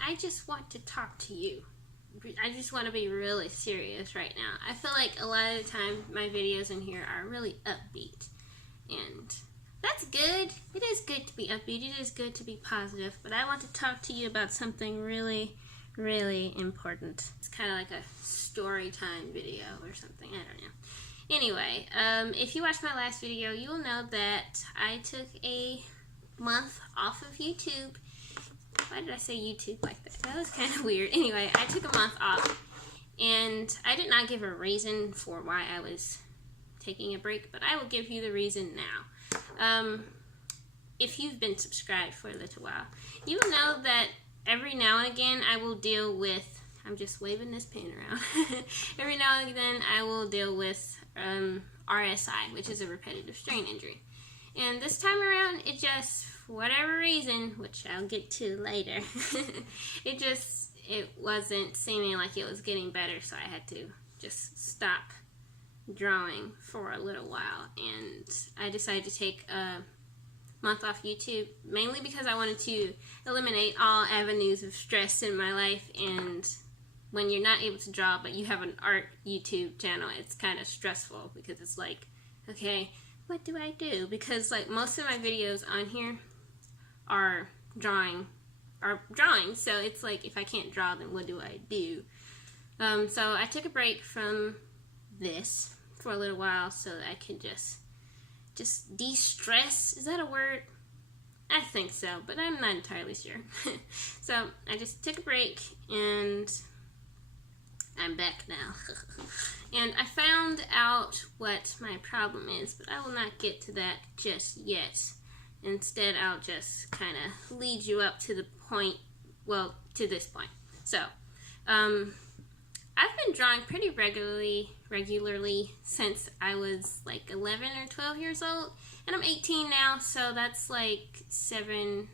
I just want to talk to you. I just want to be really serious right now. I feel like a lot of the time my videos in here are really upbeat. And that's good. It is good to be upbeat. It is good to be positive. But I want to talk to you about something really, really important. It's kind of like a story time video or something. I don't know. Anyway, if you watched my last video, you will know that I took a month off of YouTube. Why did I say YouTube like that? That was kind of weird. Anyway, I took a month off, and I did not give a reason for why I was taking a break, but I will give you the reason now. If you've been subscribed for a little while, you will know that every now and again I will deal with, I'm just waving this pen around, every now and then I will deal with RSI, which is a repetitive strain injury. And this time around, it just, for whatever reason, which I'll get to later, it wasn't seeming like it was getting better, so I had to just stop drawing for a little while. And I decided to take a month off YouTube, mainly because I wanted to eliminate all avenues of stress in my life. And when you're not able to draw, but you have an art YouTube channel, it's kind of stressful, because it's like, okay, what do I do? Because like most of my videos on here are drawing, so it's like, if I can't draw, then what do I do? So I took a break from this for a little while so that I could just de-stress. Is that a word? I think so, but I'm not entirely sure. So I just took a break, and I'm back now. And I found out what my problem is, but I will not get to that just yet. Instead, I'll just kind of lead you up to the point, well, to this point. So, I've been drawing pretty regularly since I was like 11 or 12 years old, and I'm 18 now, so that's like 7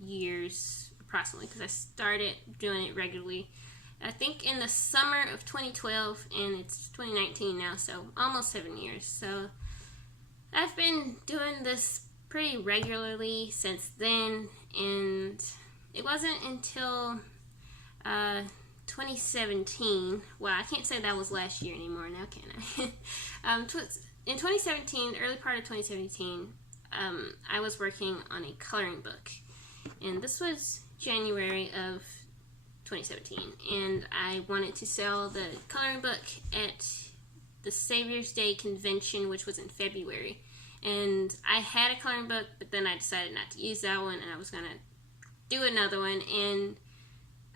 years approximately, because I started doing it regularly I think in the summer of 2012, and it's 2019 now, so almost 7 years. So I've been doing this pretty regularly since then, and it wasn't until 2017. Well, I can't say that was last year anymore now, can I? In 2017, the early part of 2017, I was working on a coloring book, and this was January of 2017, and I wanted to sell the coloring book at the Savior's Day convention, which was in February. And I had a coloring book, but then I decided not to use that one, and I was gonna do another one. And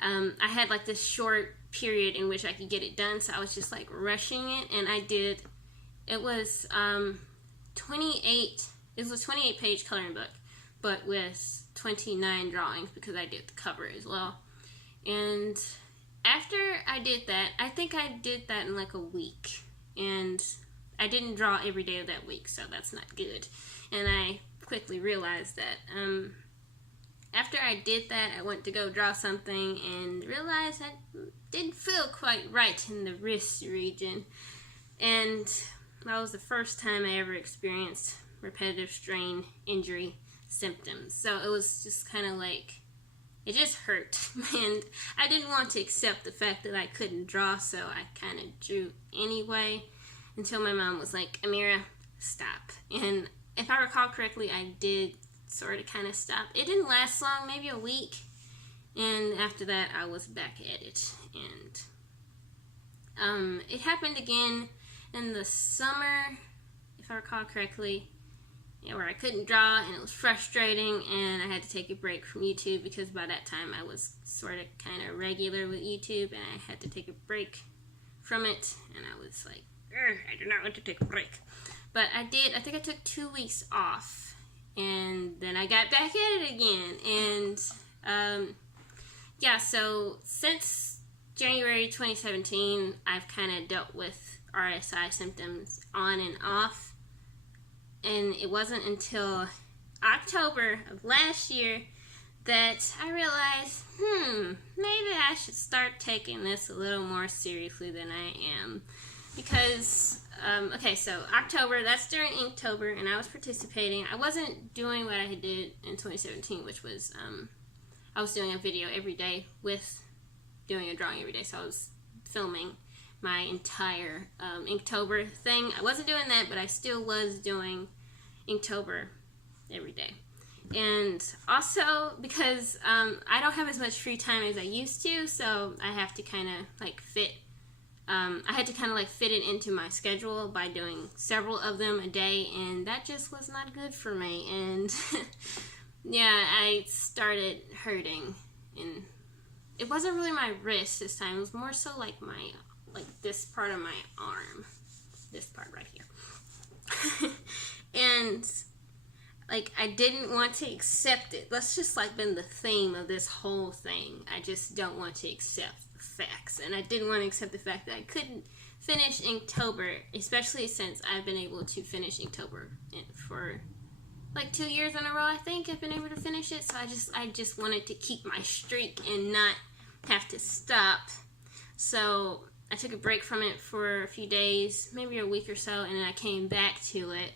I had like this short period in which I could get it done, so I was just like rushing it, and I did. It was 28. It was a 28-page coloring book, but with 29 drawings, because I did the cover as well. And after I did that, I think I did that in like a week, and I didn't draw every day of that week, so that's not good. And I quickly realized that after I did that, I went to go draw something and realized I didn't feel quite right in the wrist region. And that was the first time I ever experienced repetitive strain injury symptoms. So it was just kind of like, it just hurt, and I didn't want to accept the fact that I couldn't draw, so I kind of drew anyway, until my mom was like, Amira, stop. And if I recall correctly, I did sort of kind of stop. It didn't last long, maybe a week, and after that, I was back at it. And it happened again in the summer, if I recall correctly, where I couldn't draw, and it was frustrating, and I had to take a break from YouTube, because by that time I was sort of kind of regular with YouTube, and I had to take a break from it, and I was like, I do not want to take a break. But I did. I think I took 2 weeks off, and then I got back at it again. And yeah, so since January 2017, I've kind of dealt with RSI symptoms on and off. And it wasn't until October of last year that I realized, maybe I should start taking this a little more seriously than I am. Because, okay, so October, that's during Inktober, and I was participating. I wasn't doing what I did in 2017, which was I was doing a video every day with doing a drawing every day. So I was filming my entire Inktober thing. I wasn't doing that, but I still was doing Inktober every day. And also because I don't have as much free time as I used to, so I have to kind of like fit it into my schedule by doing several of them a day, and that just was not good for me. And yeah, I started hurting, and it wasn't really my wrist this time. It was more so like this part of my arm, this part right here. And like, I didn't want to accept it. That's just like been the theme of this whole thing. I just don't want to accept the facts. And I didn't want to accept the fact that I couldn't finish Inktober, especially since I've been able to finish Inktober for like 2 years in a row. I think I've been able to finish it. So I just wanted to keep my streak and not have to stop. So I took a break from it for a few days, maybe a week or so, and then I came back to it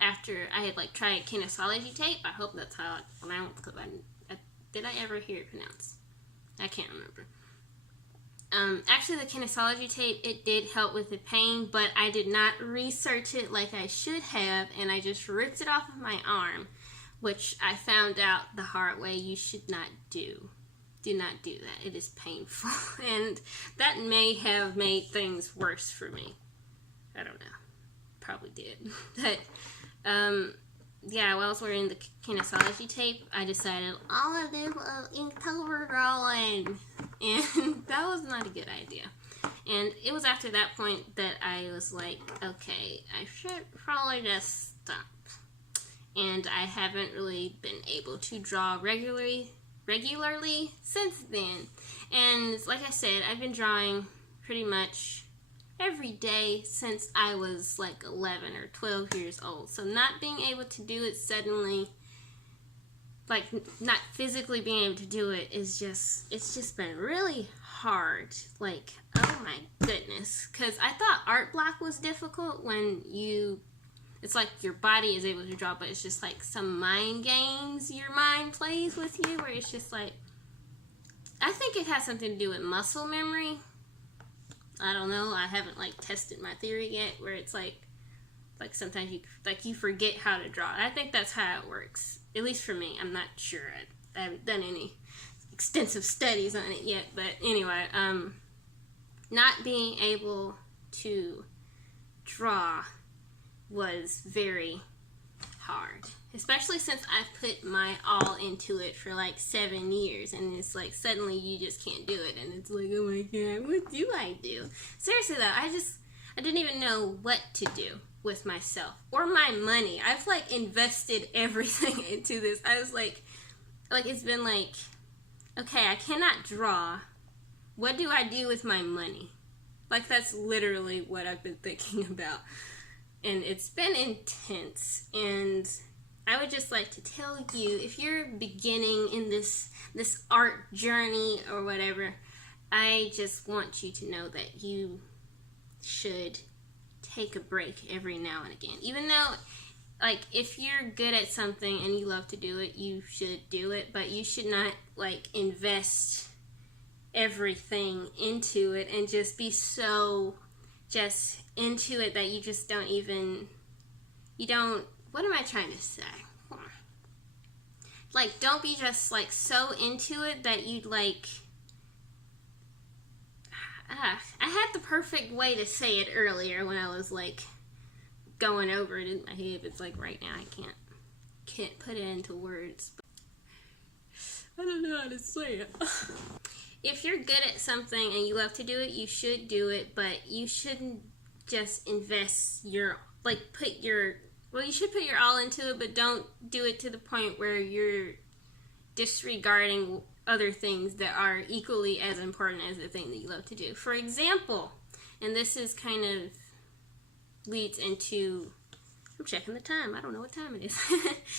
after I had like tried kinesology tape. I hope that's how it's pronounced, because did I ever hear it pronounced? I can't remember. Actually, the kinesology tape, it did help with the pain, but I did not research it like I should have, and I just ripped it off of my arm, which I found out the hard way you should not do. Do not do that. It is painful, and that may have made things worse for me. I don't know. Probably did. But yeah, while I was wearing the kinesology tape, I decided all of this was Inktober drawing, and that was not a good idea. And it was after that point that I was like, okay, I should probably just stop. And I haven't really been able to draw regularly since then. And like I said, I've been drawing pretty much every day since I was like 11 or 12 years old. So not being able to do it suddenly, like not physically being able to do it, it's just been really hard. Like, oh my goodness. Because I thought art block was difficult when it's like your body is able to draw, but it's just like some mind games your mind plays with you, where it's just like, I think it has something to do with muscle memory. I don't know. I haven't like tested my theory yet, where it's like sometimes you forget how to draw. I think that's how it works. At least for me. I'm not sure. I haven't done any extensive studies on it yet. But anyway, not being able to draw was very hard, especially since I've put my all into it for like 7 years, and it's like suddenly you just can't do it, and it's like, oh my god, what do I do? Seriously though, I didn't even know what to do with myself or my money. I've like invested everything into this. I was like it's been like, okay, I cannot draw. What do I do with my money? Like, that's literally what I've been thinking about. And it's been intense, and I would just like to tell you, if you're beginning in this art journey or whatever, I just want you to know that you should take a break every now and again. Even though, like, if you're good at something and you love to do it, you should do it, but you should not, like, invest everything into it and just be so just into it that you just don't, what am I trying to say? Like, don't be just, like, so into it that you, like, I had the perfect way to say it earlier when I was, like, going over it in my head. It's like, right now I can't put it into words. I don't know how to say it. If you're good at something and you love to do it, you should do it, but you shouldn't just invest you should put your all into it, but don't do it to the point where you're disregarding other things that are equally as important as the thing that you love to do. For example, and this is kind of leads into, I'm checking the time, I don't know what time it is.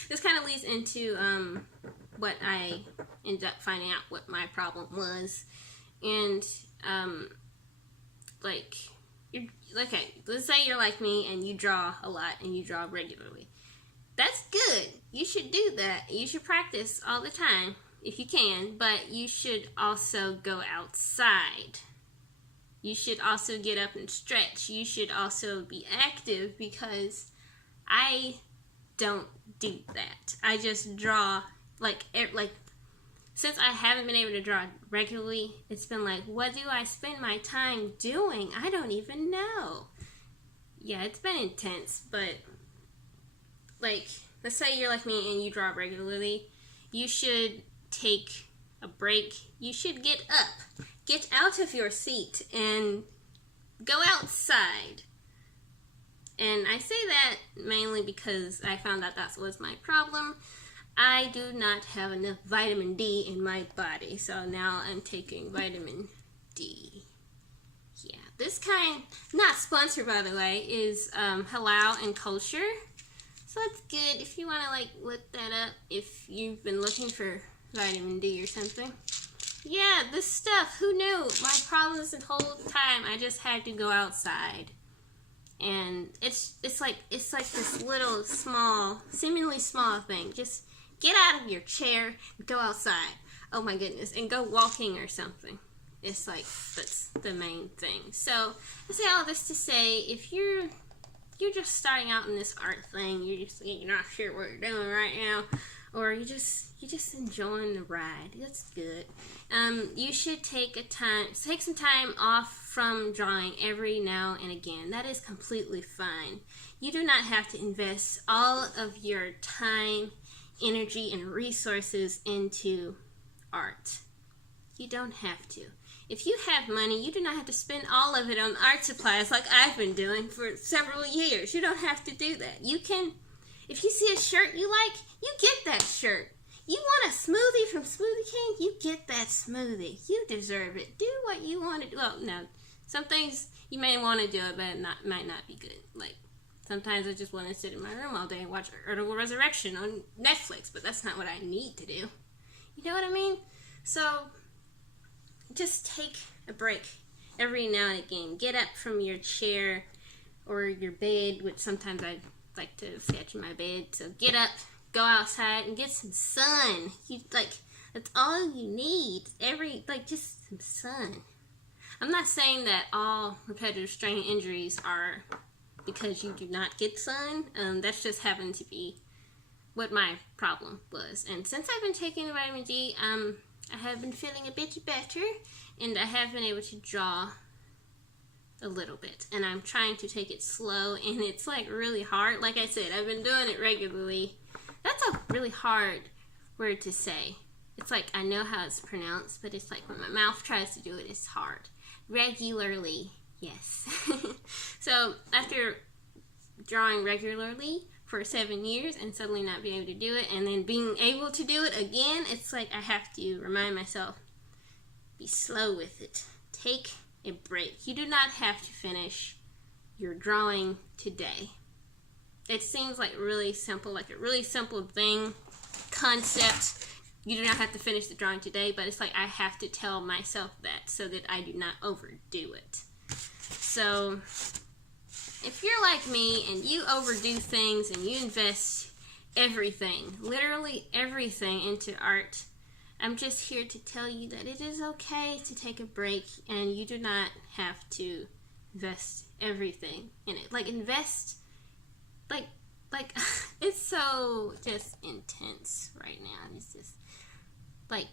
This kind of leads into what I ended up finding out what my problem was. And okay, let's say you're like me and you draw a lot and you draw regularly. That's good. You should do that. You should practice all the time. if you can, but you should also go outside. You should also get up and stretch. You should also be active, because I don't do that. I just draw like since I haven't been able to draw regularly, it's been like, what do I spend my time doing? I don't even know. Yeah, it's been intense, but like, let's say you're like me and you draw regularly, you should take a break. You should get up, get out of your seat, and go outside. And I say that mainly because I found out that was my problem. I do not have enough vitamin D in my body, so now I'm taking vitamin D. Yeah, this kind, not sponsored by the way, is halal and kosher. So it's good if you want to like look that up if you've been looking for vitamin D or something. Yeah, this stuff, who knew? My problems the whole time, I just had to go outside. And it's like this little small, seemingly small thing. Just get out of your chair and go outside. Oh my goodness, and go walking or something. It's like, that's the main thing. So I say all this to say, if you're just starting out in this art thing, you're not sure what you're doing right now, or you're just enjoying the ride. That's good. You should take some time off from drawing every now and again. That is completely fine. You do not have to invest all of your time, energy, and resources into art. You don't have to. If you have money, you do not have to spend all of it on art supplies like I've been doing for several years. You don't have to do that. You can, if you see a shirt you like, you get that shirt. You want a smoothie from Smoothie King? You get that smoothie. You deserve it. Do what you want to do. Well, no. Some things you may want to do it, but it might not be good. Like, sometimes I just want to sit in my room all day and watch Artistik Resurrection on Netflix, but that's not what I need to do. You know what I mean? So, just take a break every now and again. Get up from your chair or your bed, which sometimes I like to sketch in my bed. So get up, go outside, and get some sun. That's all you need. Just some sun. I'm not saying that all repetitive strain injuries are because you do not get sun. That's just happened to be what my problem was. And since I've been taking the vitamin D, I have been feeling a bit better, and I have been able to draw a little bit. And I'm trying to take it slow, and it's like really hard. Like I said, I've been doing it regularly. That's a really hard word to say. It's like, I know how it's pronounced, but it's like when my mouth tries to do it, it's hard. Regularly, yes. So after drawing regularly for 7 years and suddenly not being able to do it, and then being able to do it again, it's like I have to remind myself, be slow with it. Take a break. You do not have to finish your drawing today. It seems like really simple, like a really simple thing, concept. You do not have to finish the drawing today, but it's like I have to tell myself that so that I do not overdo it. So if you're like me and you overdo things and you invest everything, literally everything, into art, I'm just here to tell you that it is okay to take a break, and you do not have to invest everything in it. It's so just intense right now. It's just like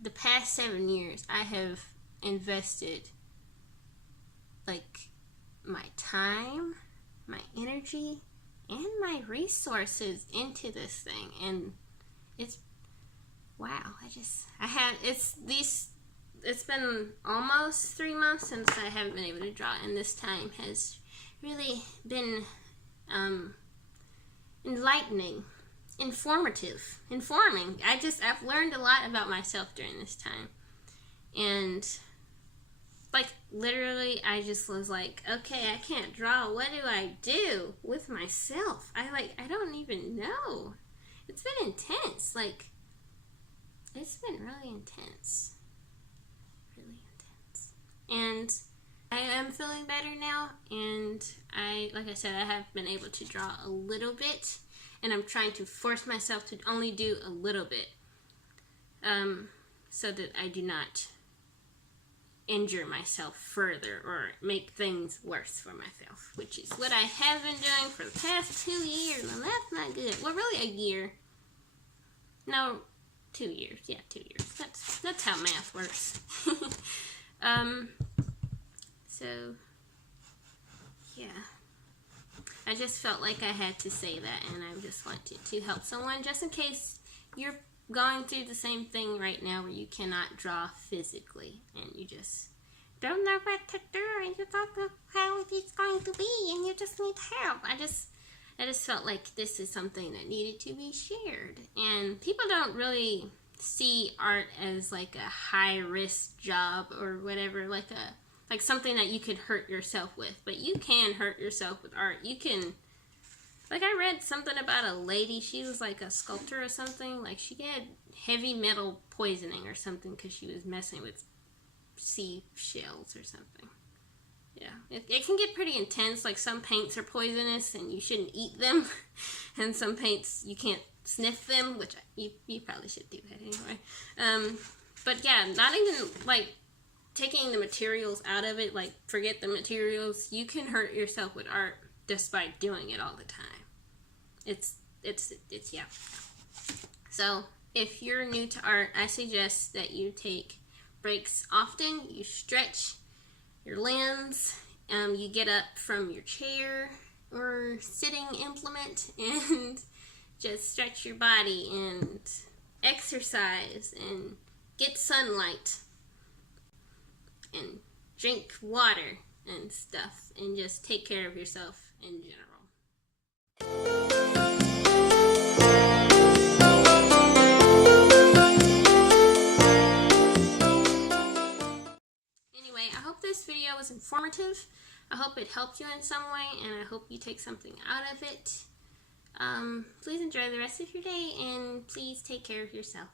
the past 7 years I have invested like my time, my energy, and my resources into this thing, and it's wow. It's been almost 3 months since I haven't been able to draw, and this time has really been enlightening, informing. I've learned a lot about myself during this time, and like literally I just was like, okay, I can't draw. What do I do with myself? I don't even know. It's been intense. It's been really intense. Really intense. And I am feeling better now, and like I said, I have been able to draw a little bit, and I'm trying to force myself to only do a little bit. so that I do not injure myself further or make things worse for myself, which is what I have been doing for the past 2 years, and that's not good. Well, really a year. No, 2 years. Yeah, 2 years. That's how math works. So, yeah. I just felt like I had to say that, and I just wanted to help someone, just in case you're going through the same thing right now where you cannot draw physically, and you just don't know what to do, and you don't know how it's going to be, and you just need help. I just felt like this is something that needed to be shared, and people don't really see art as like a high-risk job or whatever, like something that you could hurt yourself with, but you can hurt yourself with art. You can, like, I read something about a lady, she was like a sculptor or something, like she had heavy metal poisoning or something because she was messing with sea shells or something. Yeah, it can get pretty intense. Like, some paints are poisonous and you shouldn't eat them, and some paints you can't sniff them, which you probably should do that anyway. But yeah, not even like taking the materials out of it, like forget the materials, you can hurt yourself with art just by doing it all the time. It's yeah. So if you're new to art, I suggest that you take breaks often. You stretch your limbs, you get up from your chair or sitting implement and just stretch your body and exercise and get sunlight and drink water and stuff, and just take care of yourself in general. Anyway, I hope this video was informative. I hope it helped you in some way, and I hope you take something out of it. Please enjoy the rest of your day, and please take care of yourself.